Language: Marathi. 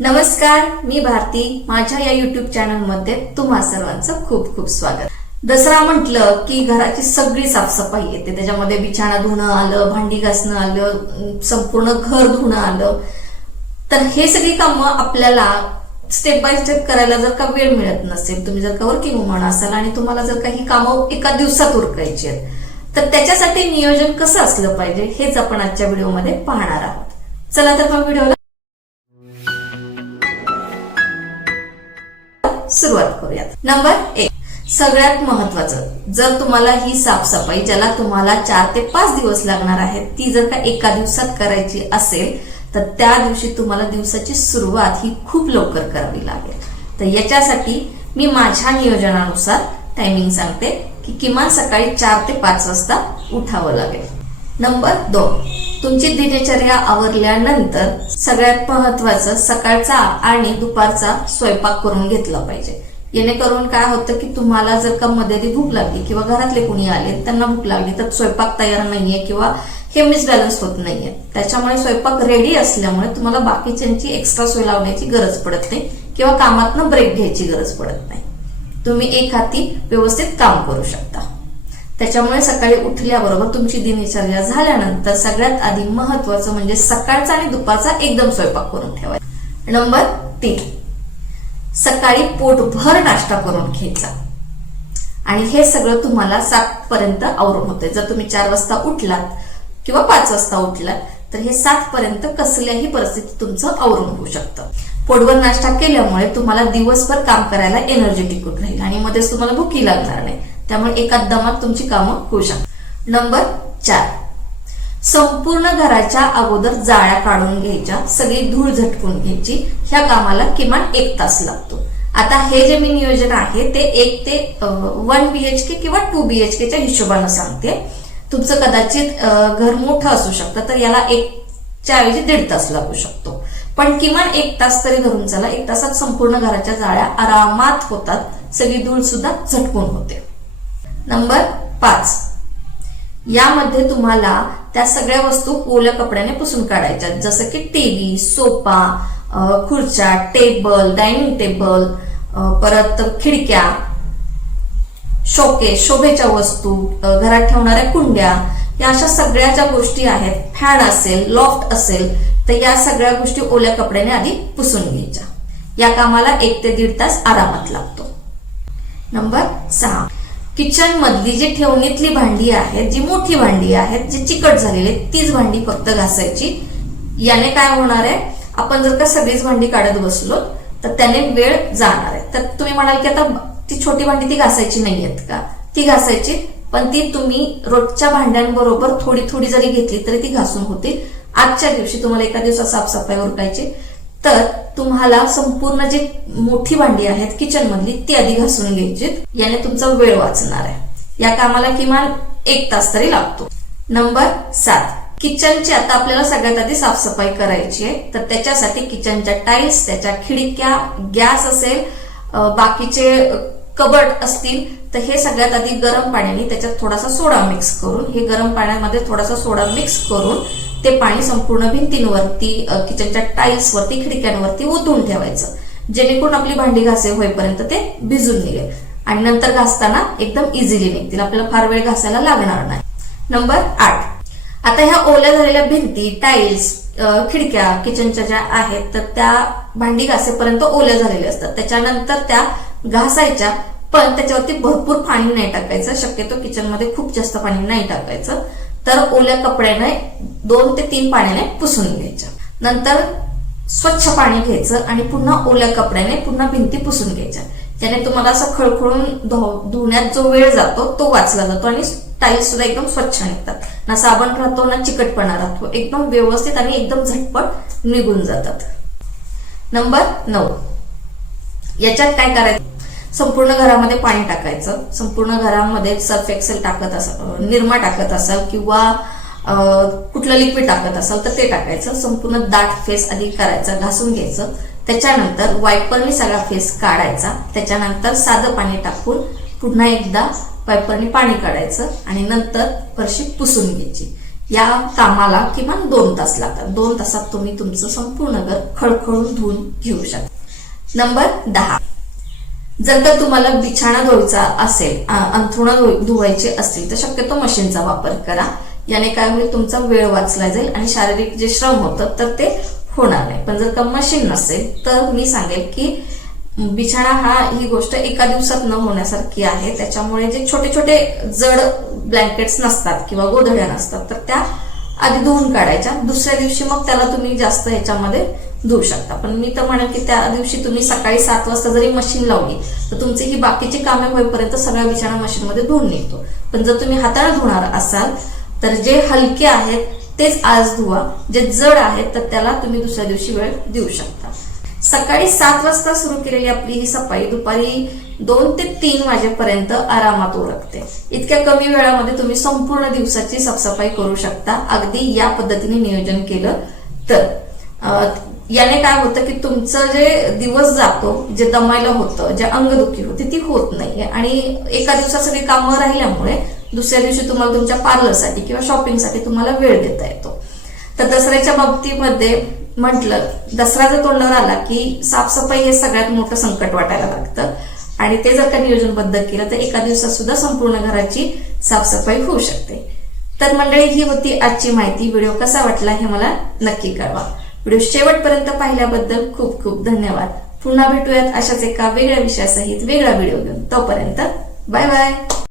नमस्कार मी भारती. माझ्या या युट्यूब चॅनलमध्ये तुम्हा सर्वांचं खूप खूप स्वागत. दसरा म्हटलं की घराची सगळी साफसफाई येते. त्याच्यामध्ये बिछाणा धुणं आलं भांडी घासणं आलं संपूर्ण घर धुणं आलं. तर हे सगळी कामं आपल्याला स्टेप बाय स्टेप करायला जर का वेळ मिळत नसेल तुम्ही जर का वर्किंग वुमन असाल आणि तुम्हाला जर काही कामं एका दिवसात उरकायची आहेत तर त्याच्यासाठी नियोजन कसं असलं पाहिजे हेच आपण आजच्या व्हिडिओमध्ये पाहणार आहोत. चला तर मग व्हिडिओला सुरुवात करूयात. नंबर एक सगळ्यात महत्वाचं. जर तुम्हाला ही साफसफाई ज्याला तुम्हाला चार ते पाच दिवस लागणार आहेत ती जर का एका दिवसात करायची असेल तर त्या दिवशी तुम्हाला दिवसाची सुरुवात ही खूप लवकर करावी लागेल. तर याच्यासाठी मी माझ्या नियोजनानुसार टायमिंग सांगते की किमान सकाळी चार ते पाच वाजता उठावं लागेल. नंबर दोन. तुमची दिनचर्या आवरल्यानंतर सगळ्यात महत्वाचं सकाळचा आणि दुपारचा स्वयंपाक करून घेतला पाहिजे. येणेकरून काय होतं की तुम्हाला जर का मध्ये भूक लागली किंवा घरातले कोणी आले त्यांना भूक लागली तर स्वयंपाक तयार नाहीये किंवा हे मिसबॅलन्स होत नाहीये. त्याच्यामुळे स्वयंपाक रेडी असल्यामुळे तुम्हाला बाकीच्यांची एक्स्ट्रा सोय लावण्याची गरज पडत नाही किंवा कामातनं ब्रेक घ्यायची गरज पडत नाही. तुम्ही एक हाती व्यवस्थित काम करू शकता. त्याच्यामुळे सकाळी उठल्याबरोबर तुमची दिनचर्या झाल्यानंतर सगळ्यात आधी महत्वाचं म्हणजे सकाळचा आणि दुपारचा एकदम स्वयंपाक करून ठेवायचा. नंबर तीन. सकाळी पोटभर नाश्ता करून घ्यायचा. आणि हे सगळं तुम्हाला सात पर्यंत आवरून होते जर तुम्ही चार वाजता उठलात किंवा पाच वाजता उठलात तर हे सात पर्यंत कसल्याही परिस्थितीत तुमचं आवरून होऊ शकतं. पोटभर नाश्ता केल्यामुळे तुम्हाला दिवसभर काम करायला एनर्जी टिकून राहील आणि मध्येच तुम्हाला भुकी लागणार नाही. त्यामुळे एका दमात तुमची कामं होऊ शकतात. नंबर चार. संपूर्ण घराच्या अगोदर जाळ्या काढून घ्यायच्या सगळी धूळ झटकून घ्यायची ह्या कामाला किमान एक तास लागतो. आता हे जे मी नियोजन आहे ते एक ते वन बीएचके किंवा टू बीएचकेच्या हिशोबानं सांगते. तुमचं कदाचित घर मोठं असू शकतं तर याला एकच्या ऐवजी दीड तास लागू शकतो. पण किमान एक तास तरी धरून चला एक तासात संपूर्ण घराच्या जाळ्या आरामात होतात सगळी धूळ सुद्धा झटकून होते. नंबर पाच. यामध्ये तुम्हाला त्या सगळ्या वस्तू ओल्या कपड्याने पुसून काढायच्या जसं की टीव्ही सोफा खुर्च्या टेबल डायनिंग टेबल परत खिडक्या शोके शोभेच्या वस्तू घरात ठेवणाऱ्या कुंड्या या अशा सगळ्या ज्या गोष्टी आहेत फॅन असेल लॉफ्ट असेल तर या सगळ्या गोष्टी ओल्या कपड्याने आधी पुसून घ्यायच्या. या कामाला एक ते दीड तास आरामात लागतो. नंबर सहा. किचन मधली जी ठेवणीतली भांडी आहेत जी मोठी भांडी आहेत जी चिकट झालेली आहेत, तीच भांडी फक्त घासायची. याने काय होणार आहे? आपण जर का सगळीच भांडी काढत बसलो तर त्याने वेळ जाणार आहे. तर तुम्ही म्हणाल की आता ती छोटी भांडी ती घासायची नाहीयेत का? ती घासायची पण ती तुम्ही रोजच्या भांड्यांबरोबर थोडी थोडी जरी घेतली तरी ती घासून होतील. आजच्या दिवशी तुम्हाला एका दिवसात साफसफाई उरकायची. तर तुम्हाला संपूर्ण जी मोठी भांडी आहेत किचन मधली ती आधी घासून घ्यायची. याने तुमचा वेळ वाचणार आहे. या कामाला किमान एक तास तरी लागतो. नंबर सात. किचनची आता आपल्याला सगळ्यात आधी साफसफाई करायची आहे. तर त्याच्यासाठी किचनच्या टाईल्स त्याच्या खिडक्या गॅस असेल बाकीचे कबड असतील तर हे सगळ्यात आधी गरम पाण्याने त्याच्यात थोडासा सोडा मिक्स करून हे गरम पाण्यामध्ये थोडासा सोडा मिक्स करून ते पाणी संपूर्ण भिंतींवरती किचनच्या टाईल्सवरती खिडक्यांवरती ओतून ठेवायचं. जेणेकरून आपली भांडी घासे होईपर्यंत ते भिजून निघेल. आणि नंतर घासताना एकदम इझिली निघतील. आपल्याला फार वेळ घासायला लागणार नाही. नंबर आठ. आता ह्या ओल्या झालेल्या भिंती टाईल्स खिडक्या किचनच्या ज्या आहेत तर त्या भांडी घासेपर्यंत ओल्या झालेल्या असतात. त्याच्यानंतर त्या घासायच्या पण त्याच्यावरती भरपूर पाणी नाही टाकायचं. शक्यतो किचनमध्ये खूप जास्त पाणी नाही टाकायचं. तर ओल्या कपड्याने दोन ते तीन पाण्याने पुसून घ्यायच्या नंतर स्वच्छ पाणी घ्यायचं आणि पुन्हा ओल्या कपड्याने पुन्हा भिंती पुसून घ्यायच्या. त्याने तुम्हाला असं खळखळून धुण्यात जो वेळ जातो तो वाचला जातो आणि टाईल्स सुद्धा एकदम स्वच्छ निघतात. ना साबण राहतो ना चिकटपणा राहतो. एकदम व्यवस्थित आणि एकदम झटपट निघून जातात. नंबर नऊ. याच्यात काय करायचं? संपूर्ण घरामध्ये पाणी टाकायचं संपूर्ण घरामध्ये सर्फ एक्सेल टाकत असाल निरमा टाकत असाल किंवा कुठलं लिक्विड टाकत असाल तर ते टाकायचं संपूर्ण दाट फेस आधी करायचा घासून घ्यायचं. त्याच्यानंतर वायपरनी सगळा फेस काढायचा. त्याच्यानंतर साधं पाणी टाकून पुन्हा एकदा वायपरनी पाणी काढायचं आणि नंतर फरशी पुसून घ्यायची. या कामाला किमान दोन तास लागतात. दोन तासात तुम्ही तुमचं संपूर्ण घर खळखळून धुवून घेऊ शकता. नंबर दहा. जर का तुम्हाला बिछाणा धुवायचा असेल अंथरुणा धुवायचे असतील तर शक्यतो मशीनचा वापर करा. याने काय होईल तुमचा वेळ वाचला जाईल आणि शारीरिक जे श्रम होतं तर ते होणार नाही. पण जर का मशीन नसेल तर मी सांगेल की बिछाणा हा ही गोष्ट एका दिवसात न होण्यासारखी आहे. त्याच्यामुळे जे छोटे छोटे जड ब्लँकेट्स नसतात किंवा गोधड्या नसतात तर त्या आधी धुवून काढायच्या. दुसऱ्या दिवशी मग त्याला तुम्ही जास्त ह्याच्यामध्ये धुवू शकता. पण मी तर म्हणेन की त्या दिवशी तुम्ही सकाळी सात वाजता जरी मशीन लावली तर तुमची ही बाकीची कामे होईपर्यंत सगळ्या बिछाणा मशीनमध्ये धुवून निघतो. पण जर तुम्ही हाताने धुणार असाल तर जे हलके आहेत तेच आज धुवा. जे जड आहेत तर त्याला तुम्ही दुसऱ्या दिवशी वेळ देऊ शकता. सकाळी सात वाजता सुरू केलेली आपली ही सफाई दुपारी दोन ते तीन वाजेपर्यंत आरामात उरकते इतक्या कमी वेळामध्ये तुम्ही संपूर्ण दिवसाची साफसफाई करू शकता. अगदी या पद्धतीने नियोजन केलं तर. याने काय होतं की तुमचं जे दिवस जातो जे दमायला होतं जे अंगदुखी होती ती होत नाहीये. आणि एका दिवसात सगळी कामं राहिल्यामुळे दुसऱ्या दिवशी तुम्हाला तुमच्या पार्लरसाठी किंवा शॉपिंगसाठी तुम्हाला वेळ देता येतो. तर दसऱ्याच्या बाबतीमध्ये म्हटलं दसरा जर तोंडावर आला की साफसफाई हे सगळ्यात मोठं संकट वाटायला लागतं. आणि ते जर का नियोजनबद्ध केलं तर एका दिवसात सुद्धा संपूर्ण घराची साफसफाई होऊ शकते. तर मंडळी ही होती आजची माहिती. व्हिडिओ कसा वाटला हे मला नक्की कळवा. व्हिडिओ शेवटपर्यंत पाहिल्याबद्दल खूप खूप धन्यवाद. पुन्हा भेटूयात अशाच एका वेगळ्या विषयासहित वेगळा व्हिडिओ घेऊन. तोपर्यंत बाय बाय.